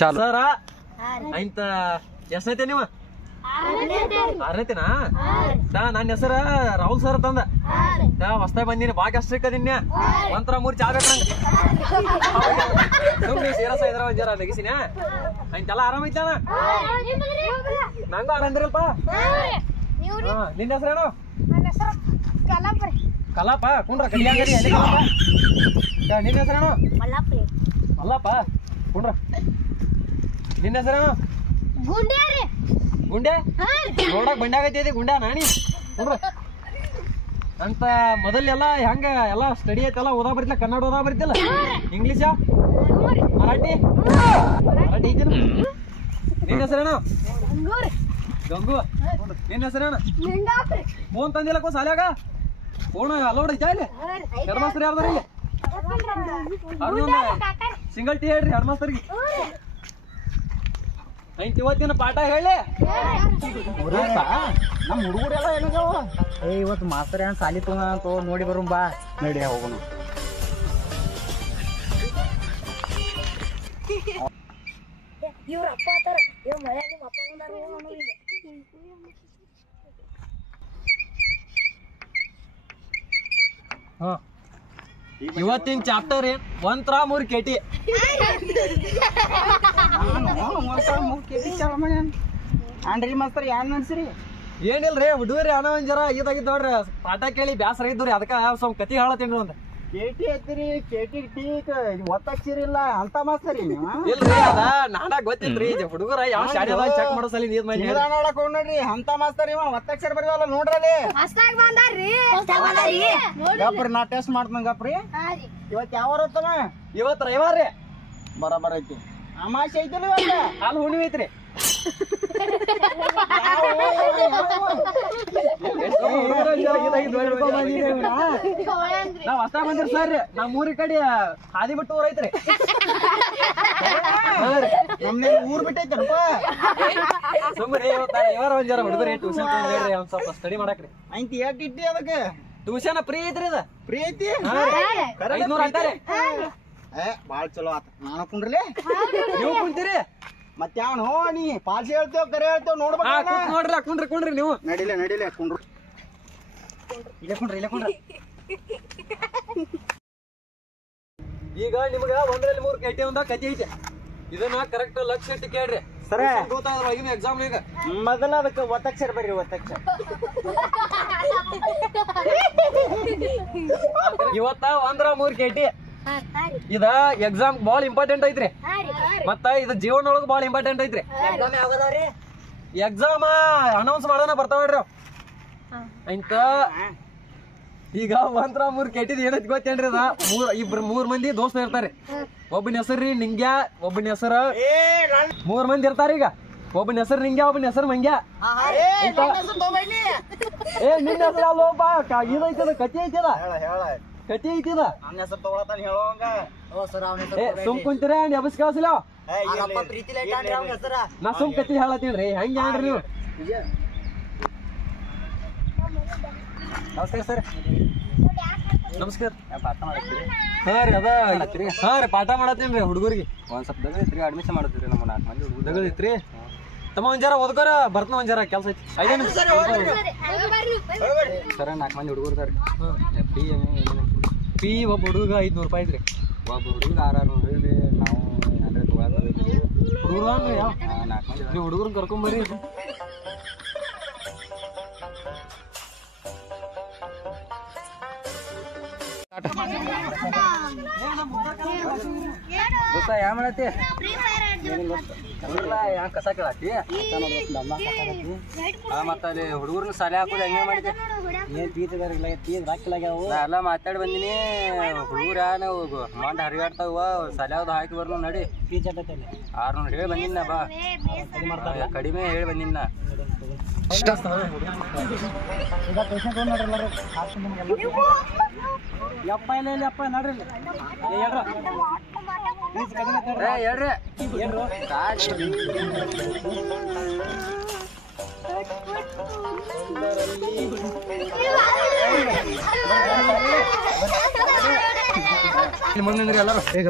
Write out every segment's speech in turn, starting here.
ಚಾಲು ಸರ ಆಯ್ತ ಎಷ್ಟೈತೆ ನೀವು ಆರನೇತಿನಾ ನನ್ನ ಹೆಸರ ರಾಹುಲ್ ಸರ್ ತಂದ ಹೊಸ್ತಾಗ ಬಂದಿನಿ ಬಾಗ ಅಷ್ಟಕ್ಕದಿನ್ಯ ಒಂಥರ 3 ಚಾ ಬೇಕಂಗ ಸೇರಸ ಇದ್ರ ಒಂದ್ ಜರ ನೆಗಿಸಿನ ಆಯ್ತಲ್ಲ ಆರಾಮೈತಣ ನಂಗೂ ಆರಾಮ್ದಿರಲ್ಪ ನಿನ್ನ ಹೆಸರೇನು ಕಲಾಪ ಕುಂಡ್ರ ಕಡಿ ಅಂಗಡಿ ನಿನ್ನ ಹೆಸರೇನು ಮಲ್ಲಪ್ಪ ಕುಂಡ್ರ ನಿನ್ನ ಹೆಸರೇನು ಗುಂಡೆ ನೋಡಕ್ ಬಂಡಾಗೈತಿ ಗುಂಡ ನಾಣಿ ನೋಡ್ರ ಅಂತ ಮೊದಲೆಲ್ಲ ಹೆಂಗ ಎಲ್ಲ ಸ್ಟಡಿ ಐತಲ್ಲ ಓದಾ ಬರಿತಿಲ್ಲ ಕನ್ನಡ ಓದಾ ಬರಿತಿಲ್ಲ ಇಂಗ್ಲೀಷ ಮರಾಠಿ ಐತಿ ನಿನ್ನ ಹೆಸರೇನು ಗಂಗು ನಿನ್ನ ಹೆಸರೇನು ಫೋನ್ ತಂದಿಲ್ಲಕ್ಕೋ ಸಾಲ್ಯಾಗ ಫೋನ್ ಅಲೋಡ್ ಐತಾ ಇಲ್ಲಿ ಹೆಡ್ ಮಾಸ್ತರ್ ಯಾರ್ದಾರ ಇಲ್ಲಿ ಸಿಂಗಲ್ ಟೀ ಹೇಳ್ರಿ ಹೆಡ್ ಮಾಸ್ತರ್ಗೆ ಐತಿ ಇವತ್ತಿನ ಪಾಠ ಹೇಳಿ ನಮ್ಮ ಹುಡುಗರೆಲ್ಲ ಏನಾಗ್ಯಾವ ಇವತ್ತು ಮಾಸ್ತರ್ ಏನ್ ಸಾಲಿ ತೋ ನೋಡಿ ಬರು ಬಾ ನಡಿ ಹೋಗೋಣ ಇವ್ರ ಅಪ್ಪ ಆತಾರ ಇವ್ ಮಳೆ ನಿಮ್ಮ ಅಪ್ಪ ಇವತ್ತಿನ ಚಾಪ್ಟರ್ 1 3 KT ಆಂಡ್ರಿ ಮಾಸ್ತರ್ ಯಾನ್ ಅನ್ಸ್ರಿ ಏನಿಲ್ರಿ ಹುಡುಗರಿ ಅಣ್ಣ ಒಂದ್ ಜರ ಇದಾಗಿದ್ ನೋಡ್ರಿ ಪಾಠ ಕೇಳಿ ಬ್ಯಾಸರ ಇದ್ರಿ ಅದಕ್ಕ ಸ್ವಲ್ಪ ಕತಿ ಹೇಳತ್ತೀನ್ರಿ ಒಂದ್ ಕೇಟಿ ಐತ್ರಿ ಕೇಟಿ ಟೀ ಒತ್ತಕ್ಷರಿಲ್ಲ ಅಂತ ಮಾಸ್ತರಿ ನೀವು ಇಲ್ರಿ ಅದ ನಾನ ಗೊತ್ತಿತ್ರಿ ಹುಡುಗರ ಯಾವ ಶಾಲೆ ಚೆಕ್ ಮಾಡೋ ಸಲ ನೀರ್ ಮಾಡಿ ನೋಡಕ್ ನೋಡ್ರಿ ಅಂತ ಮಾಸ್ತರ್ ಇವ ಒತ್ತಕ್ಷರ ಬರೀವಲ್ಲ ನೋಡ್ರಿ ಗಪ್ರಿ ನಾ ಟೆಸ್ಟ್ ಮಾಡ್ತಾನ ಗಪ್ರಿ ಇವತ್ ಯಾವ ಇವತ್ ರವಿವಾರ ರೀ ಬರಾಬರ್ ಐತಿ ಅಮಾಸೆ ಐತಿಲ್ಲ ಇವತ್ತ ಹಾಲು ಹುಣ್ಣಿಮೆ ಐತ್ರಿ ನಾವ್ ಹೊಸ ಬಂದಿರಿ ಸರ್ ನಮ್ ಊರಿ ಕಡೆ ಹಾದಿ ಬಿಟ್ಟು ಊರ್ ಐತ್ರಿ ನಮ್ನೆ ಊರ್ ಬಿಟ್ಟೈತಪ್ಪ ಸುಮ್ಮನೆ ರವಿವಾರ ಒಂದ್ ಜರ ಹುಡುಗರಿ ಟ್ಯೂಷನ್ ಹೇಳ್ರಿ ಒಂದ್ ಸ್ವಲ್ಪ ಸ್ಟಡಿ ಮಾಡಕ್ರಿ ಐತಿ ಯಾಕೆ ಇಟ್ಟಿ ಅದಕ್ಕೆ ಟ್ಯೂಷನ್ ಫ್ರೀ ಐತ್ರಿ ಅದ ಫ್ರೀ ಐತಿ 500 ಅಂತಾರೆ ಬಾಳ್ ಚಲೋ ಆತ ನಾನು ಕುಂಡ್ರಲಿ ನೀವು ಕುಂತೀರಿ ಮತ್ತೆ ಯಾವನು ನೀ ಪಾಲ್ಸಿ ಹೇಳ್ತೇವ್ ಕರೆ ಹೇಳ್ತೇವ್ ನೋಡ್ಬೇಕು ನೋಡ್ರಿ ಕುಂಡ್ರಿ ನೀವು ನಡಿಲೆ ಕುಂಡ್ರು ಇಲ್ಲೇ ಕುಂಡ್ರಿ ಈಗ ನಿಮ್ಗ 1 ರಲ್ಲಿ 3 KT ಒಂದ ಕತಿ ಐತೆ ಇದನ್ನ ಕರೆಕ್ಟ್ ಲಕ್ಷ ಇಟ್ಟು ಕೇಳ್ರಿ ಸರಿ ಎಕ್ಸಾಮ್ ಈಗ ಮೊದಲ ಅದಕ್ಕೆ ಒತ್ತಕ್ಷರ ಬರ್ರಿ ಒತ್ತಕ್ಷರ ಇವತ್ತ 1 ರ 3 KT ಇದ ಎಕ್ಸಾಮ್ ಬಾಳ ಇಂಪಾರ್ಟೆಂಟ್ ಐತ್ರಿ ಮತ್ತ ಇದ ಜೀವನ ಒಳಗ ಬಾಳ ಇಂಪಾರ್ಟೆಂಟ್ ಐತ್ರಿ ಎಕ್ಸಾಮ್ ಅನೌನ್ಸ್ ಮಾಡೋಣ ಬರ್ತಾವ್ರಿ ಇಂತ ಈಗ 1 ರ 3 KT ಏನೈತಿ ಗೊತ್ತೇನ್ರಿ ಅದ ಮೂರ್ ಮಂದಿ ದೋಸ್ತ ಇರ್ತಾರೆ ಒಬ್ಬನ ಹೆಸರು ನಿಂಗ್ಯ ಒಬ್ಬನ ಹೆಸರು 3 ಮಂದಿ ಇರ್ತಾರ ಈಗ ಒಬ್ಬನ ಹೆಸರು ನಿಂಗ್ಯ ಒಬ್ಬನ ಹೆಸರು ಮಂಗ್ಯ ನಿನ್ನ ಹೆಸರು ಅಲ್ಲೋಪ ಇದೈತದ ಕತಿ ಐತದ ಕತಿ ಐತಿದ ನನ್ನ ಹೆಸರು ತಗೊಳತಾನ ಹೇಳೋಂಗ ಸುಮ್ ಕುಂತೀರ ಎಬಸ್ ಕಳ್ಸಿಲ್ಲ ನಾ ಸುಮ್ ಕತಿ ಹೇಳತ್ತೀನ್ರಿ ಹೆಂಗ ಹೇಳ್ರಿ ನೀವು ನಮಸ್ಕಾರ ಸರ್ ನಮಸ್ಕಾರ ಪಾಠ ಮಾಡತ್ತೀರಿ ಹಾ ರೀ ಪಾಠ ಮಾಡತ್ತೀನ್ರಿ ಹುಡುಗರಿಗೆ ಒಂದ್ ಸ್ವಲ್ಪ ದಗದೈತ್ರಿ ಅಡ್ಮಿಷನ್ ಮಾಡತ್ತೀರಿ ನಮ್ಮ 4 ಮಂದಿ ಹುಡುಗರು ದಗದೈತ್ರಿ ತಮ್ಮ ಒಂದ್ ಜರ ಓದ್ಕೋರ ಬರ್ತನ ಒಂದ್ ಜರ ಕೆಲ್ಸ ಐತಿ 5 ನಿಮಿಷ ಸರ್ 4 ಮಂದಿ ಹುಡುಗರು ಇದಾರೆ ಫೀ ಒಬ್ಬ ಹುಡುಗ 500 ರೂಪಾಯಿ ಐತ್ರಿ ಒಬ್ಬ ಹುಡುಗ 600 ರೀ ನಾವು ಏನ್ರಿ ತಗೊಳತ್ತೀವಿ ಹುಡುಗರು ಅನ್ರಿ 4 ಮಂದಿ ನೀವು ಹುಡುಗರನ್ನ ಕರ್ಕೊಂಬರ್ರಿ ಯಾವ ಮಾಡತ್ತಿ ಯಾಕೆ ಕಸ ಕೇಳತ್ತಿ ಮತ್ತ ಅಲ್ಲಿ ಹುಡುಗರ್ನ ಸಾಲೆ ಹಾಕೋದು ಹೆಂಗೆ ಮಾಡಿದ್ದೆ ಎಲ್ಲ ಮಾತಾಡಿ ಬಂದಿನಿ ಹುಡುಗರ ನಾವು ಮಂಡ ಹರಿಗಾಡ್ತಾವ ಸಾಲ್ಯಾವ್ದು ಹಾಕಿ ಬರ್ನು ನಡಿ 600 ಹೇಳಿ ಬಂದಿನ ಬಾ ಕಡಿಮೆ ಹೇಳಿ ಬಂದಿನ ಯಪ್ಪ ಇಲ್ಲ ಯಪ್ಪ ನಡ್ರಿ ಹೇಳ್ರಿ ಮುಂದೆ ಎಲ್ಲರೂ ಹೇಗ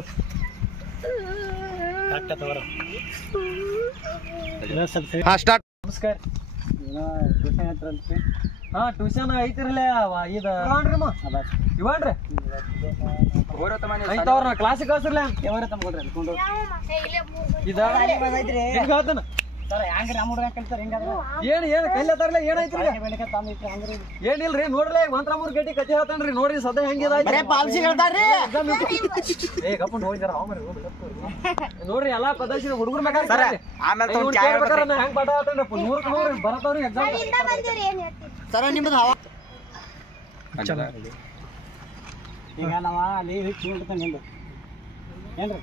ಹಾ ಸ್ಟಾರ್ಟ್. ನಮಸ್ಕಾರ. ಹಾ ಟ್ಯೂಷನ್ ಐತಿರಲ್ಲ ಇವನ್ರಿ ಐತವ್ರ ಕ್ಲಾಸಿಗೆ ಕಳ್ಸಿರ್ಲ ಏನ್ ಏನ್ ಕೈಲತ್ತಾರಲ್ಲ ಏನಾಯ್ತ್ರಿ ಏನಿಲ್ರಿ ನೋಡ್ರಿ ಮಂತ್ರ 3 ಗಂಟೆ ಕಥೆ ಹೇಳ್ತಾನ್ರಿ ನೋಡ್ರಿ ಸದ್ಯ ಹೆಂಗಿದ ನೋಡ್ರಿ ಎಲ್ಲಾ ಪದರ್ಶಿ ಹುಡುಗರ ಮ್ಯಾಗ ಹೆಂಗ್ ಪಾಠ ಹೇಳ್ತಾನ್ರಿ 100 ಬರತಾವ್ರಿ ಎಕ್ಸಾಮ್ ಸರ ನಿಮ್ದು ಹವಾ ಈಗ ನಾವ ಅಲ್ಲಿ ನಿಂದು ಏನ್ರಿ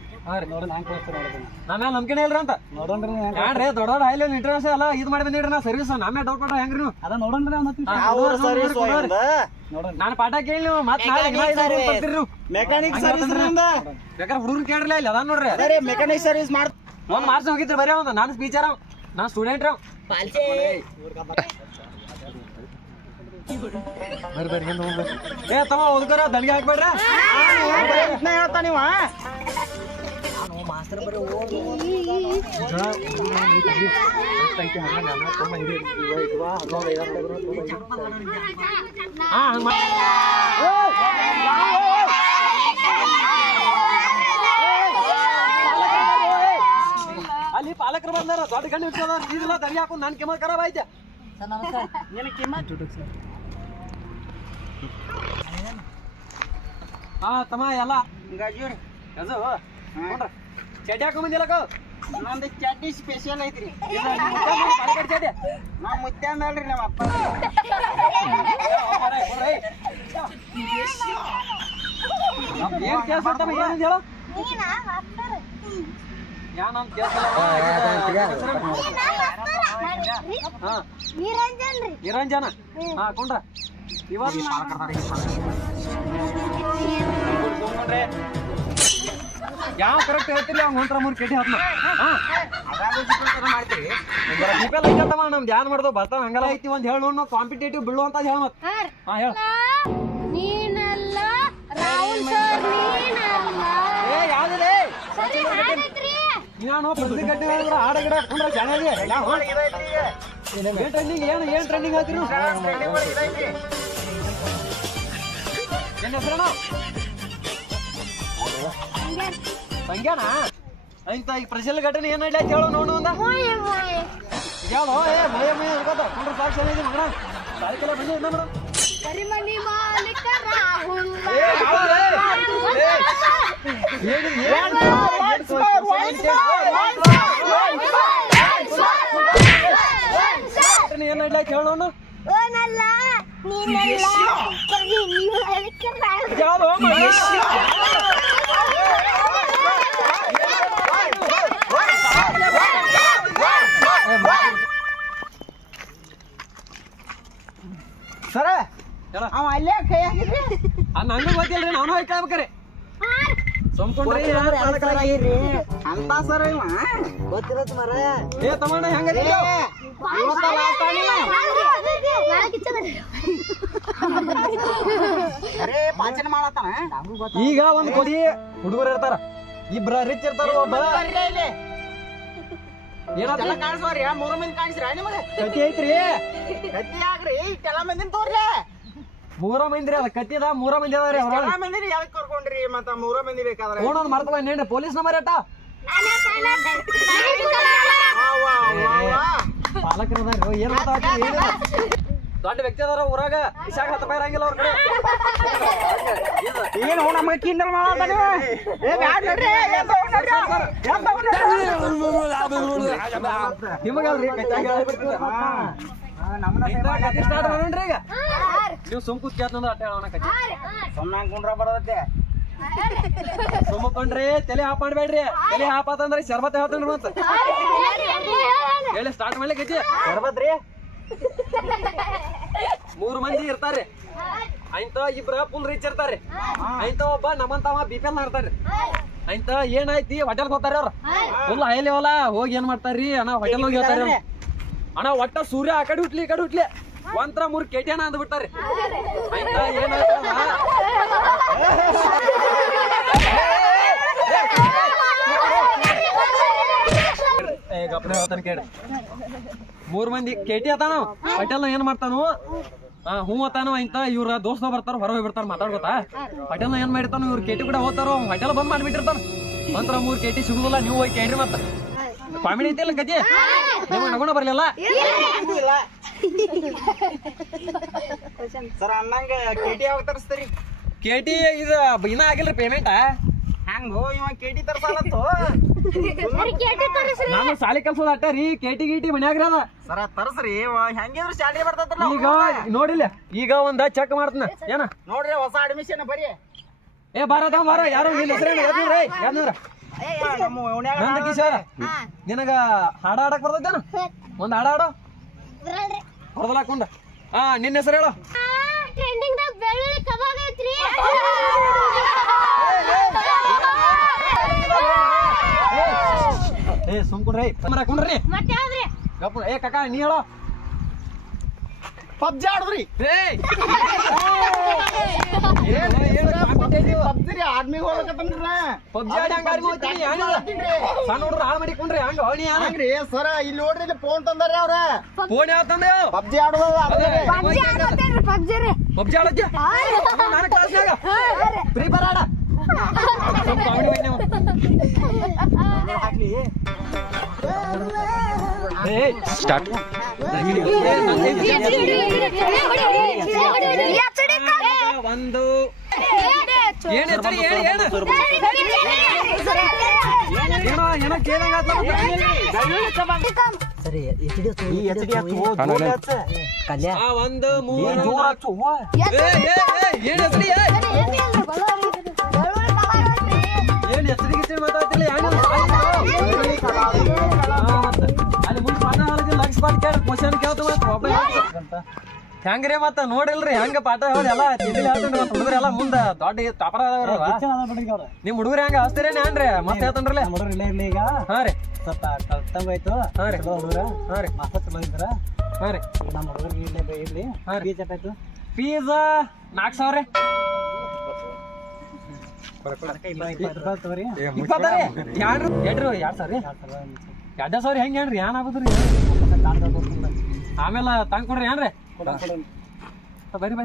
ನಾಮೇಲೆ ನಂಬಿಕೆ ಇಲ್ರಿ ಅಂತ ನೋಡೋಣ್ರಿ ಯಾಡ್ರಿ ದೊಡ್ಡ ಹೈಲಿ ಇಂಟರ್ನ್ಯಾಷನಲ್ ಎಲ್ಲ ಇದು ಮಾಡಿ ಬಂದಿಡ್ರಿ ನಾ ಸರ್ವಿಸ್ ನಾಮೇ ಡೌಟ್ ಪಟ್ಟ ಹೆಂಗ್ರಿ ನೀವು ಅದ ನೋಡೋಣ್ರಿ ನಾನು ಪಾಠ ಕೇಳಿ ನೀವು ಮೆಕ್ಯಾನಿಕ್ ಸರ್ವಿಸ್ ಬೇಕಾದ್ರೆ ಹುಡುಗರು ಕೇಳ್ರಲ್ಲ ಇಲ್ಲಿ ಅದ ನೋಡ್ರಿ ಮೆಕ್ಯಾನಿಕ್ ಸರ್ವಿಸ್ ಮಾಡ್ ಒಂದ್ ಮಾರ್ಕ್ಸ್ ಹೋಗಿದ್ರಿ ಬರೀ ಒಂದು ನಾನು ಸ್ಪೀಚರ್ ನಾ ಸ್ಟೂಡೆಂಟ್ ಏ ತಮ್ಮ ಓದ್ಕರ ದಣಿಗೆ ಹಾಕ್ಬೇಡ್ರ ಹೇಳ್ತಾ ನೀವ ಮಾಸ್ತರ್ ಬರೀ ಅಲ್ಲಿ ಪಾಲಕರು ಬಂದಾರ ದೊಡ್ಡ ಗಂಡು ಇರ್ತದ ನೀರಿಲ್ಲ ದನಿ ಹಾಕೊಂಡು ನನ್ ಕೆಮ್ಮ ಖರಾಬ್ ಐತೆ ಹಾ ತಮ್ಮ ಎಲ್ಲ ಚಡ್ಡಿ ಹಾಕೊಂಡ್ ಬಂದಿಲ್ಲಕ ನಂದು ಚಡ್ಡಿ ಸ್ಪೆಷಲ್ ಐತ್ರಿ ಚಡ್ಡಿ ನಾ ಮುದ್ದೆ ಅಂದಲ್ರಿ ನಮ್ಮ ಅಪ್ಪ ಏನ್ ಕೆಲಸ ಅಂತಮ್ಮ ಏನಿದೆ ಹೇಳು ಯಾನಂತ ಕೆಲಸ ನಿರಂಜನ ಹಾ ಕೊಂಡ್ರ ಇವತ್ತು ಯಾವ ಕರೆಕ್ಟ್ ಹೇಳ್ತೀರಿ ಅವ್ನು 3 ಕೆಟಿ ಹಾಕ್ನ ಮಾಡ್ತೀರಿ ಐತಮ್ಮ ನಮ್ ಧ್ಯಾನ ಮಾಡ್ದೋ ಬರ್ತಾವ ಹಂಗಲ್ಲ ಐತಿ ಒಂದ್ ಹೇಳ ನೋಡ್ ನಾವು ಕಾಂಪಿಟೇಟಿವ್ ಬೀಳು ಅಂತ ಹೇಳ ಮತ್ ಹಾ ಹೇಳ ಯಾವ್ದಿದೆ ನಾನು ಪ್ರತಿ ಗಂಟೆ ಹೇಳಿದ್ರ ಹಾಡ ಗಿಡ ಹಾಕೊಂಡ್ರ ಚೆನ್ನಾಗಿ ಏನ್ ಟ್ರೆಂಡಿಂಗ್ ಏನ್ ಟ್ರೆಂಡಿಂಗ್ ಹಾಕಿರು ಏನ್ ಹೆಸರಣ ಸಂಗ್ಯಾನ ಇಂತ ಈ ಪ್ರಜಲ್ ಘಟನೆ ಏನ್ ನಡ್ಲಿ ಅಂತ ಹೇಳೋ ನೋಡು ಒಂದ ಯಾವ್ದು ಏ ಮಯ ಮಯ ಅನ್ಕೋತ ಕೊಂಡ್ರ ಸಾಕ್ಷಿ ಇದೆ ಮಗನ ಸಾರಿಕೆಲ್ಲ ಬಂದಿದ್ದ ಮೇಡಮ್ ಏನ್ ನಡ್ಲಿ ಅಂತ ಹೇಳೋಣ ಯಾವ್ದು ಸರ ಅವ ಅಲ್ಲೇ ಕೈ ಹಾಕಿದ್ರಿ ನಂಗೂ ಗೊತ್ತಿಲ್ರಿ ನಾನು ಹೋಗಿ ಕೇಳ್ಬೇಕ್ರಿ ಸೊಂಕೊಂಡ್ರಿ ಅಂತ ಸರ ಇವ ಗೊತ್ತಿರತ್ ಮರ ಏ ತಮ್ಮಣ್ಣ ಹೆಂಗದಿ ಈಗ ಒಂದ್ ಕೊಡಿ ಹುಡುಗರು ಇರ್ತಾರ ಇಬ್ರ ರಿಚ್ ಇರ್ತಾರ ಒಬ್ಬ ಕಾಣಿಸ್ರಿ 3 ಮಂದಿ ಕಾಣಿಸ್ರಿ ನಿಮಗೆ ಕತ್ತಿ ಐತ್ರಿ ಕತ್ತಿ ಹಾಕ್ರಿ ಕೆಲ ಮಂದಿನ ತೋರ್ರಿ 3 ಮಂದಿ ಅದ ಕತ್ತಿದ 3 ಮಂದಿ ಅದಾವ್ರಿ ಅವ್ರ ಮಂದಿ ಯಾಕೆ ಕರ್ಕೊಂಡ್ರಿ ಮತ್ತ 3 ಮಂದಿ ಬೇಕಾದ್ರೆ ನೋಡೋದು ಮರ್ತವ ನೇಣ ಪೊಲೀಸ್ ನಂಬರ್ ಎಟ್ಟ ಪಾಲಕರು ಅದಾರ ಏನ್ ಮಾತಾಡ್ತೀರಿ ದೊಡ್ಡ ವ್ಯಕ್ತಿ ಅದಾರ ಊರಾಗ ಇಶಾಗ 10 ರೂಪಾಯಿ ಇರಂಗಿಲ್ಲ ಅವ್ರ ಕಡೆ ಏನು ನಮ್ಮ ಕಿಂಡಲ್ ಮಾಡತಾನೆ ಏ ಬ್ಯಾಡ ನೋಡ್ರಿ ನಿಮಗಲ್ರಿ ಕಚ್ಚಾಗ ಹೇಳ್ಬೇಕು ನಮ್ಮನ್ನ ಕತ್ತಿ ಸ್ಟಾರ್ಟ್ ಮಾಡೋಣ್ರಿ ಈಗ ನೀವು ಸುಮ್ ಕೂತ್ಕೊಂಡ್ರ ಅಟ್ಟ ಹೇಳೋಣ ಕಚ್ಚಿ ಸುಮ್ಮನೆ ಕುಂಡ್ರ ಬರೋದತ್ತೆ ಸುಮ್ಮಕೊಂಡ್ರಿ ತಲೆ ಹಾಪ್ ಮಾಡ್ಬೇಡ್ರಿ ತಲೆ ಹಾಪ್ ಆತಂದ್ರೆ ಶರ್ಬತ್ ಹೇಳ್ತಾನ್ರಿ ಮತ್ತ ಹೇಳಿ ಸ್ಟಾರ್ಟ್ ಮಾಡ್ಲಿಕ್ಕೆ ಕಚ್ಚಿ ಶರ್ಬತ್ ರೀ 3 ಮಂದಿ ಇರ್ತಾರೆ ಆಯ್ತ ಇಬ್ರ ಫುಲ್ ರಿಚ್ ಇರ್ತಾರೆ ಆಯ್ತ ಒಬ್ಬ ನಮ್ಮಂತವ ಬಿಪಿಎಲ್ ಮಾಡ್ತಾರ್ರಿ ಆಯ್ತ ಏನಾಯ್ತಿ ಹೋಟೆಲ್ ಹೋಗ್ತಾರ ಅವ್ರ ಫುಲ್ ಹೈ ಲೆವೆಲ್ ಹೋಗಿ ಏನ್ ಮಾಡ್ತಾರ್ರಿ ಅಣ್ಣ ಹೋಟೆಲ್ ಹೋಗಿ ಹೇಳ್ತಾರ ಅಣ್ಣ ಒಟ್ಟ ಸೂರ್ಯ ಆ ಕಡೆ ಹುಟ್ಲಿ ಈ ಕಡೆ ಹುಟ್ಲಿ ಒಂಥರ 3 ಕೆಟಿಯನ ಅಂದ್ಬಿಟ್ಟಾರಿ ಆಯ್ತ ಏನಾಯ್ತ ಗಪ್ಪ ಹೇಳ್ತಾನೆ ಕೇಳಿ 3 ಮಂದಿ ಕೇಟಿ ಅತಾನ ಪಟೇಲ್ ಏನ್ ಮಾಡ್ತಾನು ಹೂ ಅತಾನ ಇಂತ ಇವ್ರ ದೋಸ್ತ ಬರ್ತಾರ ಹೊರ ಹೋಗಿ ಬರ್ತಾರ ಮಾತಾಡ್ಕೋತಾ ಪಟೇಲ್ ಏನ್ ಮಾಡಿರ್ತಾನ ಇವ್ರ ಕೇಟಿ ಕೂಡ ಹೋಗ್ತಾರ ಹೋಟೆಲ್ ಬಂದ್ ಮಾಡ್ಬಿಟ್ಟಿರ್ತಾನ ನಂತರ 3 ಕೇಟಿ ಸಿಗುದಿಲ್ಲ ನೀವು ಹೋಗಿ ಕೇಳ್ರಿ ಮತ್ತ ಕಾಮಿಡಿ ಐತಿಲ್ಲ ಕತಿ ನೀವು ನಗೋಣ ಬರ್ಲಿಲ್ಲ ಸರ್ ಅನ್ನಂಗ ಕೇಟಿ ಯಾವಾಗ ತರಿಸ್ತೀರಿ ಕೇಟಿ ಇದು ಇನ್ನ ಆಗಿಲ್ರಿ ಪೇಮೆಂಟ್ ಹ್ಯಾಂಗೋ ಇವ ಕೇಟಿ ತರ್ಸಾಲತ್ತು ನಾನು ಸಾಲಿ ಕಲ್ಸೋದ ಅಟ್ಟ ರೀ ಕೇಟಿ ಗೀಟಿ ಮನ್ಯಾಗ್ರಿ ಅದ ಸರ ತರ್ಸ್ರಿ ಹೆಂಗಿದ್ರು ಶಾಲೆ ಬರ್ತದಲ್ಲ ಈಗ ನೋಡಿಲ್ಲ ಈಗ ಒಂದ ಚೆಕ್ ಮಾಡ್ತನ ಏನ ನೋಡ್ರಿ ಹೊಸ ಅಡ್ಮಿಷನ್ ಬರೀ ಏ ಬಾರ ಯಾರು ನಿನ್ನ ಹೆಸರೇನು ಯಾವ್ದ್ರ ನಮ್ಮ ಓಣ್ಯಾಗ ನಂದ ಕಿಶೋರ ನಿನಗ ಹಾಡ ಆಡಕ್ ಬರ್ತೈತೇನ ಒಂದ್ ಹಾಡ ಆಡೋ ಹೊರದಲಾಕೊಂಡ ನಿನ್ನ ಹೆಸರು ಹೇಳು ಟ್ರೆಂಡಿಂಗ್ ದಾಗ ಬೆಳ್ಳುಳ್ಳಿ ಕಬಾಬ್ ಐತ್ರಿ ಏ ಸುಮ್ಕೊಂಡ್ರಿ ಕುಂಡ್ರಿ ಮತ್ತೆ ಯಾವ್ದ್ರಿ ಗಪ್ಪ ಏ ಕಾಕ ನೀ ಹೇಳೋ ಪಬ್ಜಿ ಆಡುದ್ರಿ ಪಬ್ಜಿ ಆರ್ಮಿಗೆ ಹೋಗ್ಬೇಕಂತಂದ್ರ ಪಬ್ಜಿ ಆಡಿ ಸಣ್ಣ ಹುಡ್ರು ಹಾಳು ಮಾಡಿಕೊಂಡ್ರಿ ಹಂಗ ಹಂಗ್ರಿ ಸರ ಇಲ್ಲಿ ನೋಡ್ರಿ ಇಲ್ಲಿ ಫೋನ್ ತಂದಾರ ಅವ್ರ ಫೋನ್ ಯಾವ ತಂದೇವ್ ಪಬ್ಜಿ ಆಡೋದ ಪಬ್ಜಿ ಆಡೋದ್ಯ ನಾನು ಕ್ಲಾಸ್ನಾಗ ಫ್ರೀ ಫೈರ್ ಆಡ ಹಾಕ್ಲಿ ಸ್ಟಾರ್ಟ್ ಒಂದು ಏನ್ ಹೆಸರು ಹೇಳಿ ಏನೋ ಕೇಳಂಗ ಒಂದು ಮೂರು ಏನ್ ಹೆಸರು ಏನ್ ಹೆಸರಿಗೆ ಮಾತಾಡ್ತಿಲ್ಲ ಅಲ್ಲಿ ಮುಂದೆ ಪಾಠ ಲಕ್ಷ ಪಾಠ ಕೇಳಿ ಕ್ವಶನ್ ಕೇಳ್ತ ಹೆಂಗ್ರಿ ಮತ್ತ ನೋಡಿಲ್ರಿ ಹೆಂಗ ಪಾಠ ಎಲ್ಲ ತಿಂಡಿ ಹೇಳ್ತೇನ್ರಿ ಮತ್ತ ಹುಡುಗರು ಎಲ್ಲ ಮುಂದ ದೊಡ್ಡ ತಾಪರ ನಿಮ್ ಹುಡುಗರು ಹೆಂಗ ಹಚ್ತೀರೇನ ಏನ್ರಿ ಮತ್ತ ಹೇಳ್ತೇನ್ರಲ್ಲ ಈಗ ಹಾ ರೀ ಸ್ವಲ್ಪ ಕಲ್ತಂಗಾಯ್ತು ಹಾ ರೀ ಹುಡುಗರ ಹಾ ರೀ ಮಾಸ್ಟರ್ ಚಲೋ ಇದ್ರ ಹಾ ರೀ ನಮ್ಮ ಹುಡುಗರಿಗೆ ಇರ್ಲಿ ಹಾ ರೀ ಫೀಸ್ ಎಷ್ಟಾಯ್ತು ಫೀಸ್ 4,000 ರೂಪಾಯಿ ತಗೋರಿ 20 2 2,000 2,000 ಹೆಂಗ್ ಹೇಳ್ರಿ ಏನ್ ಆಗುದ್ರಿ ಆಮೇಲೆ ತಂಗ್ ಕೊಡ್ರಿ ಏನ್ರಿ ಬರ್ರಿ